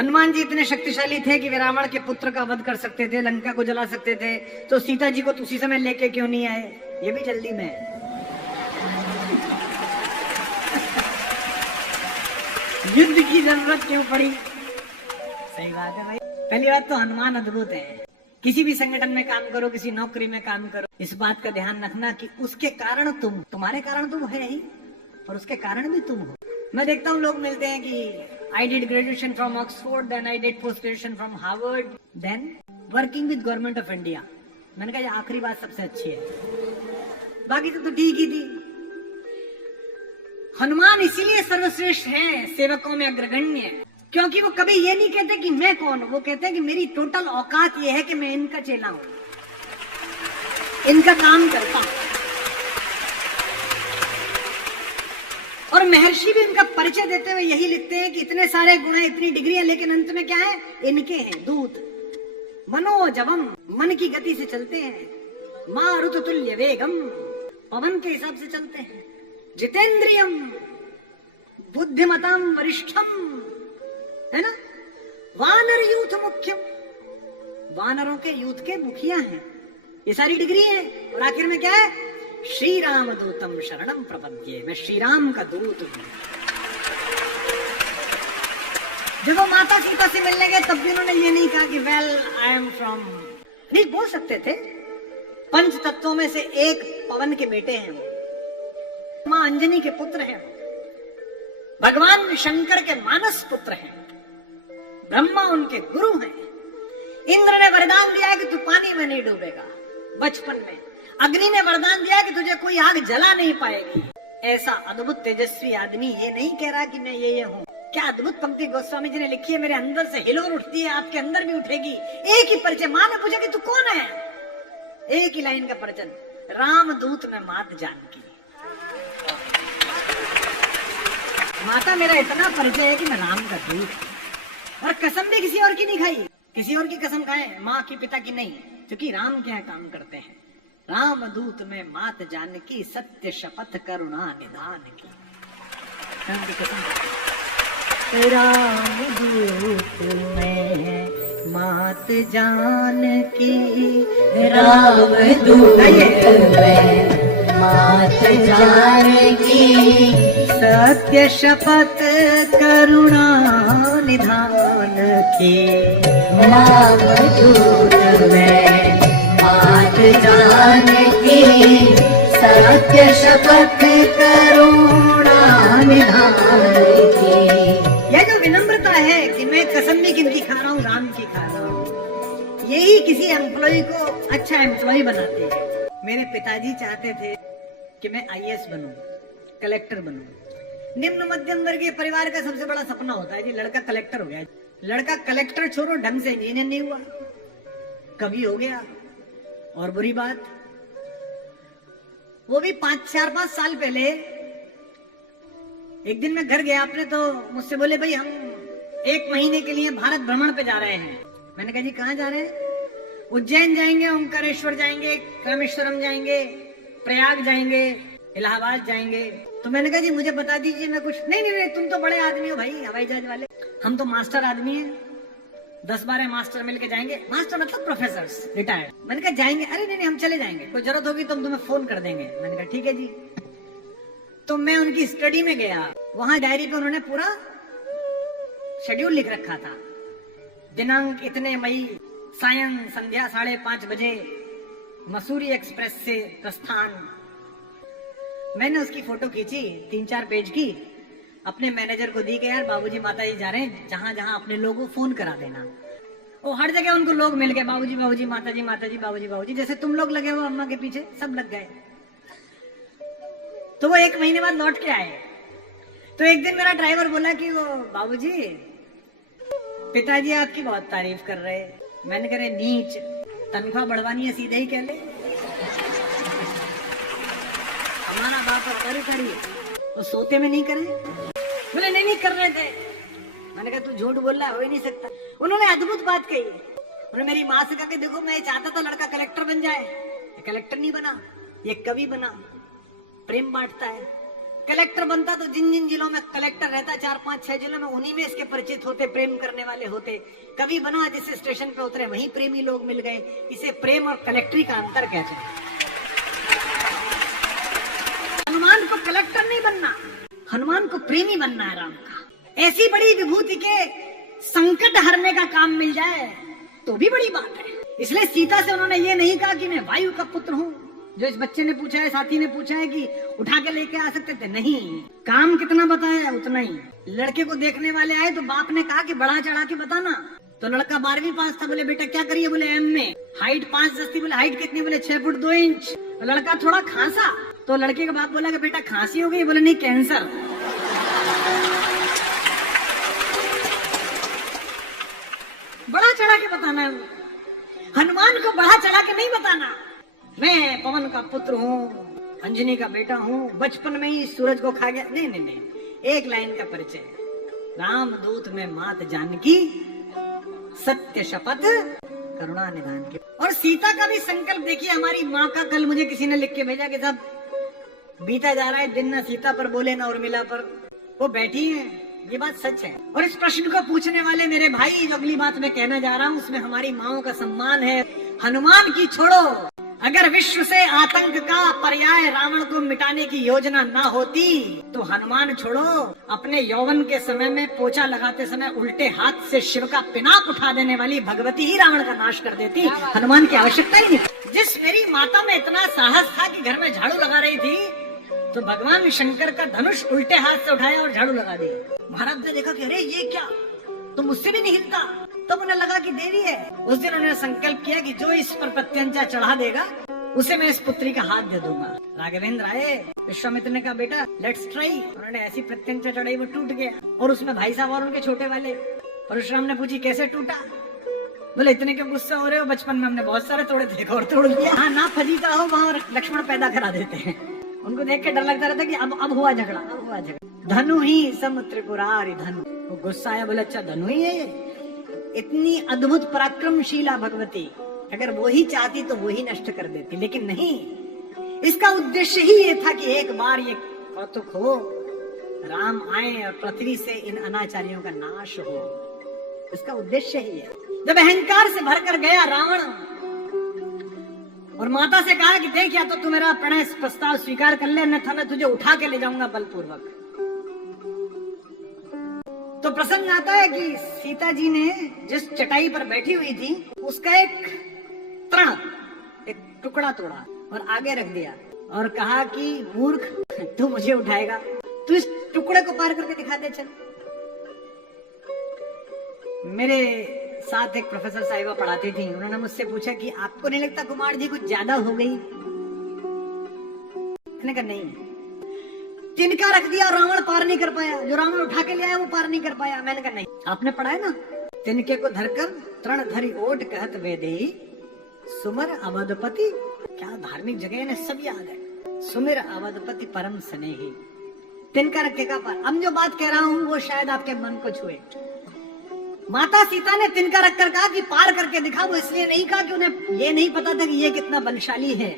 हनुमान जी इतने शक्तिशाली थे कि वे रावण के पुत्र का वध कर सकते थे, लंका को जला सकते थे, तो सीता जी को उसी समय लेके क्यों नहीं आए? ये भी जल्दी में है। युद्ध की जरूरत क्यों पड़ी? सही बात है भाई। पहली बात तो हनुमान अद्भुत है। किसी भी संगठन में काम करो, किसी नौकरी में काम करो, इस बात का ध्यान रखना कि उसके कारण तुम्हारे कारण तुम है ही, और उसके कारण भी तुम हो। मैं देखता हूँ लोग मिलते हैं कि I did graduation from Oxford, then I did post graduation from Harvard, then working with government of India. मैंने कहा ये आखिरी बात सबसे अच्छी है, बाकी तो ठीक ही थी। हनुमान इसीलिए सर्वश्रेष्ठ हैं, सेवकों में अग्रगण्य, क्योंकि वो कभी ये नहीं कहते कि मैं कौन हूं, वो कहते हैं कि मेरी टोटल औकात ये है कि मैं इनका चेला हूं, इनका काम करता हूं। और महर्षि भी इनका परिचय देते हुए यही लिखते हैं कि इतने सारे गुण हैं, इतनी डिग्रियां, लेकिन अंत में क्या है? इनके हैं दूत। मनोजवम, मन की गति से चलते हैं। मारुत तुल्य वेगम, पवन के हिसाब से चलते हैं। जितेंद्रियम, बुद्धिमताम वरिष्ठम, है ना? वानर यूथ मुख्यम, वानरों के यूथ के मुखिया हैं। ये सारी डिग्री है। और आखिर में क्या है? श्री राम दूतम शरणम प्रपद्ये, मैं श्री राम का दूत हूं। जब वो माता सीता से मिलने गए तब भी उन्होंने ये नहीं कहा कि वेल आई एम फ्रॉम, नहीं बोल सकते थे। पंच तत्वों में से एक पवन के बेटे हैं वो, मां अंजनी के पुत्र हैं वो, भगवान शंकर के मानस पुत्र हैं, ब्रह्मा उनके गुरु हैं। इंद्र ने वरदान दिया कि तू पानी में नहीं डूबेगा बचपन में। अग्नि ने वरदान दिया कि तुझे कोई आग जला नहीं पाएगी। ऐसा अद्भुत तेजस्वी आदमी ये नहीं कह रहा कि मैं ये हूँ। क्या अद्भुत पंक्ति गोस्वामी जी ने लिखी है, मेरे अंदर से हिलोर उठती है, आपके अंदर भी उठेगी। एक ही परिचय, माँ ने पूछा कि तू कौन है, एक ही लाइन का परिचय, राम दूत में मात जानकी। माता मेरा इतना परिचय है कि मैं राम का दूत, और कसम भी किसी और की नहीं खाई। किसी और की कसम खाए, माँ की पिता की नहीं, क्योंकि राम क्या काम करते हैं। राम दूत में मात जानकी, सत्य शपथ करुणा निधान की। राम दूत में मात जानकी, राम दूत में मात जानकी, सत्य शपथ करुणा निधान की। राम दूत में मात जानकी, सत्य शपथ करुणा निधान की। यह जो विनम्रता है कि मैं कसम भी किनकी खा रहा हूँ, राम की खा रहा हूँ, यही किसी एम्प्लॉय को अच्छा एम्प्लॉय बनाते हैं। मेरे पिताजी चाहते थे कि मैं IAS बनूं, कलेक्टर बनूं। निम्न मध्यम वर्गीय परिवार का सबसे बड़ा सपना होता है जी, लड़का कलेक्टर हो गया। लड़का कलेक्टर छोड़ो, ढंग से इंजीनियर नहीं हुआ, कभी हो गया। और बुरी बात, वो भी 4-5 साल पहले एक दिन मैं घर गया अपने, तो मुझसे बोले भाई हम 1 महीने के लिए भारत भ्रमण पे जा रहे हैं। मैंने कहा जी कहाँ जा रहे हैं? उज्जैन जाएंगे, ओंकारेश्वर जाएंगे, रामेश्वरम जाएंगे, प्रयाग जाएंगे, इलाहाबाद जाएंगे। तो मैंने कहा जी मुझे बता दीजिए मैं कुछ। नहीं, तुम तो बड़े आदमी हो भाई, हवाई जहाज वाले, हम तो मास्टर आदमी हैं, 10-12 मास्टर मिलके जाएंगे। मास्टर मतलब प्रोफेसर्स रिटायर्ड। मैंने कहा जाएंगे? अरे नहीं हम चले जाएंगे, कोई जरूरत होगी तो हम तुम्हें फोन कर देंगे। मैंने कहा ठीक है जी। तो मैं उनकी स्टडी में गया, वहां डायरी पे उन्होंने पूरा शेड्यूल लिख रखा था। दिनांक इतने मई, सायं संध्या 5:30 बजे मसूरी एक्सप्रेस से प्रस्थान। मैंने उसकी फोटो खींची 3-4 पेज की, अपने मैनेजर को दी कि यार बाबूजी माताजी जा रहे हैं, जहां जहां अपने लोगों को फोन करा देना। वो हर जगह उनको लोग मिल गए, बाबूजी बाबूजी, माताजी माताजी, बाबूजी बाबूजी, जैसे तुम लोग लगे हो अम्मा के पीछे, सब लग गए। तो वो 1 महीने बाद लौट के आए। तो एक दिन मेरा ड्राइवर बोला कि वो बाबूजी पिताजी आपकी बहुत तारीफ कर रहे। मैंने कहा नीच, तनख्वाह बढ़वानी है सीधे ही कह ले, हमारा बाप हमारी खड़ी तो सोते में नहीं करे। बोले नहीं कर रहे थे। मैंने कहा तू झूठ बोल रहा है, हो ही नहीं सकता। उन्होंने अद्भुत बात कही। उन्होंने मेरी माँ से कहा कि देखो मैं चाहता था लड़का कलेक्टर बन जाए, ये कलेक्टर नहीं बना, ये कवि बना, प्रेम बांटता है, कलेक्टर बनता तो जिन जिन जिलों में कलेक्टर रहता, 4-5-6 जिलों में, उन्हीं में इसके परिचित होते, प्रेम करने वाले होते। कभी बना जिस स्टेशन पे उतरे वहीं प्रेमी लोग मिल गए। इसे प्रेम और कलेक्टरी का अंतर कहते हैं। हनुमान को कलेक्टर नहीं बनना, हनुमान को प्रेमी बनना है राम का। ऐसी बड़ी विभूति के संकट हरने का काम मिल जाए तो भी बड़ी बात है। इसलिए सीता से उन्होंने ये नहीं कहा कि मैं वायु का पुत्र हूँ, जो इस बच्चे ने पूछा है, साथी ने पूछा है कि उठा के लेके आ सकते थे। नहीं, काम कितना बताया उतना ही। लड़के को देखने वाले आए तो बाप ने कहा कि बढ़ा चढ़ा के बताना। तो लड़का 12वीं पास था। बोले बेटा क्या करिए? बोले एम में। हाइट 5 थी। बोले हाइट कितनी? बोले 6 फुट 2 इंच। तो लड़का थोड़ा खांसा तो लड़के का बाप बोला कि बेटा खांसी हो गई? बोले नहीं, कैंसर। बढ़ा चढ़ा के बताना है। हनुमान को बढ़ा चढ़ा के नहीं बताना। मैं पवन का पुत्र हूँ, अंजनी का बेटा हूँ, बचपन में ही सूरज को खा गया। नहीं नहीं नहीं, एक लाइन का परिचय। राम दूत में मात जानकी, सत्य शपथ करुणा निधान की। और सीता का भी संकल्प देखिए। हमारी माँ का कल मुझे किसी ने लिख के भेजा कि साहब बीता जा रहा है दिन, ना सीता पर बोले ना उर्मिला पर। वो बैठी है, ये बात सच है। और इस प्रश्न को पूछने वाले मेरे भाई, जो अगली बात मैं कहना जा रहा हूँ उसमें हमारी माओ का सम्मान है। हनुमान की छोड़ो, अगर विश्व से आतंक का पर्याय रावण को मिटाने की योजना ना होती तो हनुमान छोड़ो, अपने यौवन के समय में पोछा लगाते समय उल्टे हाथ से शिव का पिनाक उठा देने वाली भगवती ही रावण का नाश कर देती। हनुमान की आवश्यकता ही नहीं। जिस मेरी माता में इतना साहस था कि घर में झाड़ू लगा रही थी, तो भगवान शंकर का धनुष उल्टे हाथ से उठाया और झाड़ू लगा दिया। महाराज ने देखा कि अरे ये क्या, तो मुझसे भी नहीं हिलता। तब उन्हें लगा कि देरी है। उस दिन उन्होंने संकल्प किया कि जो इस पर प्रत्यंचा चढ़ा देगा उसे मैं इस पुत्री का हाथ दे दूंगा। राघवेंद्र आए, विश्वामित्र ने कहा बेटा लेट्स ट्राई। उन्होंने ऐसी प्रत्यंचा चढ़ाई, वो टूट गया। और उसमें भाई साहब और उनके छोटे वाले। परशुराम ने पूछी कैसे टूटा? बोले इतने क्यों गुस्सा हो रहे हो, बचपन में हमने बहुत सारे तोड़े थे और तोड़ दिया। हाँ, ना फजीता हो वहाँ लक्ष्मण पैदा करा देते हैं। उनको देख के डर लगता रहता कि अब हुआ झगड़ा, अब हुआ झगड़ा। धनु ही सम त्रिपुरारी धनु। वो गुस्सा आया, बोले अच्छा धनु ही है? इतनी अद्भुत पराक्रमशीला भगवती, अगर वो ही चाहती तो वो ही नष्ट कर देती, लेकिन नहीं। इसका उद्देश्य ही ये था कि एक बार ये कौतुक हो, राम आए और पृथ्वी से इन अनाचारियों का नाश हो। इसका उद्देश्य ही है। जब अहंकार से भरकर गया रावण और माता से कहा कि देख, या तो तू मेरा प्रणय प्रस्ताव स्वीकार कर ले, अन्यथा मैं तुझे उठा के ले जाऊंगा बलपूर्वक। तो प्रसंग आता है कि सीता जी ने जिस चटाई पर बैठी हुई थी उसका एक तृण, एक टुकड़ा तोड़ा और आगे रख दिया और कहा कि मूर्ख, तू मुझे उठाएगा? तू इस टुकड़े को पार करके दिखा दे। चल। मेरे साथ एक प्रोफेसर साहिबा पढ़ाती थी। उन्होंने मुझसे पूछा कि आपको नहीं लगता कुमार जी कुछ ज्यादा हो गई? मैंने कहा नहीं। तिनका रख दिया, रावण पार नहीं कर पाया। जो रावण उठा के ले आया वो पार नहीं कर पाया। मैंने कहा नहीं, आपने पढ़ा है ना, तिनके को धरकर तृण धरी ओट कहत वेदेही सुमर अवधपति। क्या धार्मिक जगह ने सब याद है। सुमिर अवधपति परम स्नेही। तिनका रखे का पार। अब जो बात कह रहा हूँ वो शायद आपके मन को छुए। माता सीता ने तिनका रखकर कहा कि पार करके दिखा। वो इसलिए नहीं कहा कि उन्हें ये नहीं पता था कि ये कितना बलशाली है।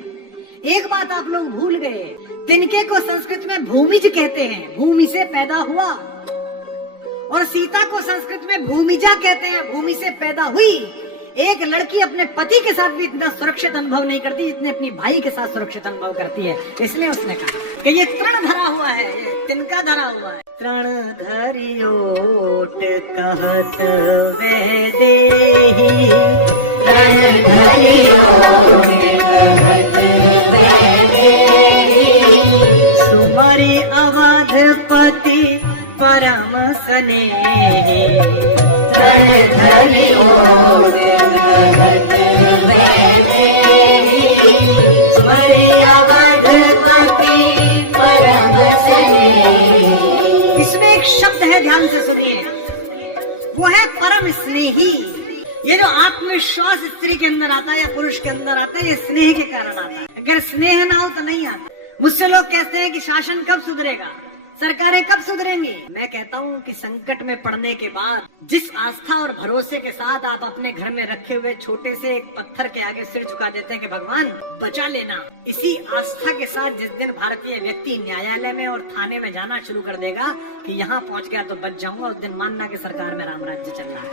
एक बात आप लोग भूल गए, तिनके को संस्कृत में भूमिज कहते हैं, भूमि से पैदा हुआ। और सीता को संस्कृत में भूमिजा कहते हैं, भूमि से पैदा हुई। एक लड़की अपने पति के साथ भी इतना सुरक्षित अनुभव नहीं करती जितने अपनी भाई के साथ सुरक्षित अनुभव करती है। इसलिए उसने कहा कि ये तृण धरा हुआ है, ये तिनका धरा हुआ है। तृण धरियोट कहत वेदेही, तृण धरियोट कहत वेदेही, सुमरि अवधपति परम स्नेही। तृण धरियोट कहत वेदेही, सुमरि अवधपति परम स्नेही। इसमें एक शब्द है, ध्यान से सुनिए, वो है परम स्नेही। ये जो आत्मविश्वास स्त्री के अंदर आता है या पुरुष के अंदर आता है, ये स्नेह के कारण आता है। अगर स्नेह ना हो तो नहीं आता। मुझसे लोग कहते हैं कि शासन कब सुधरेगा, सरकारें कब सुधरेंगी? मैं कहता हूँ कि संकट में पड़ने के बाद जिस आस्था और भरोसे के साथ आप अपने घर में रखे हुए छोटे से एक पत्थर के आगे सिर झुका देते हैं कि भगवान बचा लेना, इसी आस्था के साथ जिस दिन भारतीय व्यक्ति न्यायालय में और थाने में जाना शुरू कर देगा कि यहाँ पहुँच गया तो बच जाऊंगा, उस दिन मानना कि सरकार में राम राज्य चल रहा है।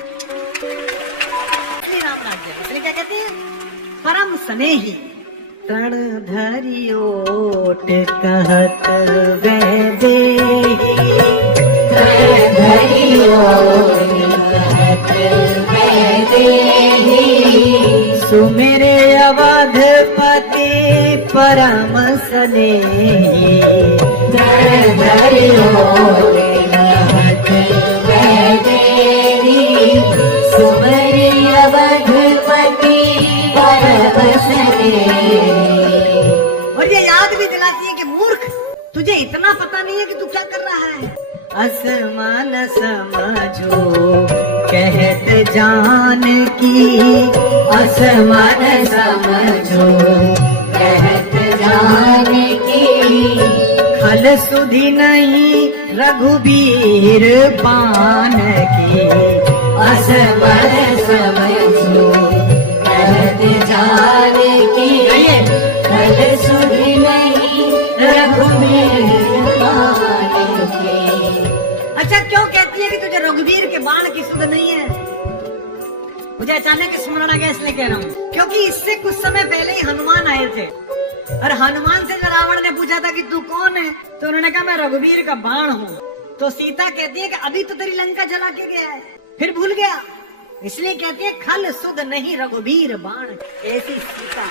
राम राज्य इसलिए क्या कहते हैं? परम स्नेही तण धरियोट कहत वैदेही, तण धरियोट कहत वैदेही, सुमेरे अवधपति परम स्नेही, तण धरियोट कहत वैदेही, सुमेरे अवधपति परम स्नेही। और ये याद भी दिलाती है कि मूर्ख, तुझे इतना पता नहीं है कि तू क्या कर रहा है। असमान समझो कहत जान की, असमान समझो कहत जान की, खल सुधि नहीं रघुबीर बान की। असमान समझो कहत जान की, खल सुधि नहीं रघुबीर बान की। अच्छा क्यों कहती है कि तुझे रघुवीर के बाण की सुध नहीं है? मुझे अचानक स्मरण आ गया इसलिए कह रहा हूँ, क्योंकि इससे कुछ समय पहले ही हनुमान आए थे और हनुमान से जब रावण ने पूछा था कि तू कौन है, तो उन्होंने कहा मैं रघुवीर का बाण हूँ। तो सीता कहती है कि अभी तो तेरी लंका जला के गया है, फिर भूल गया, इसलिए कहती है खल सुध नहीं रघुवीर बाण। ऐसी सीता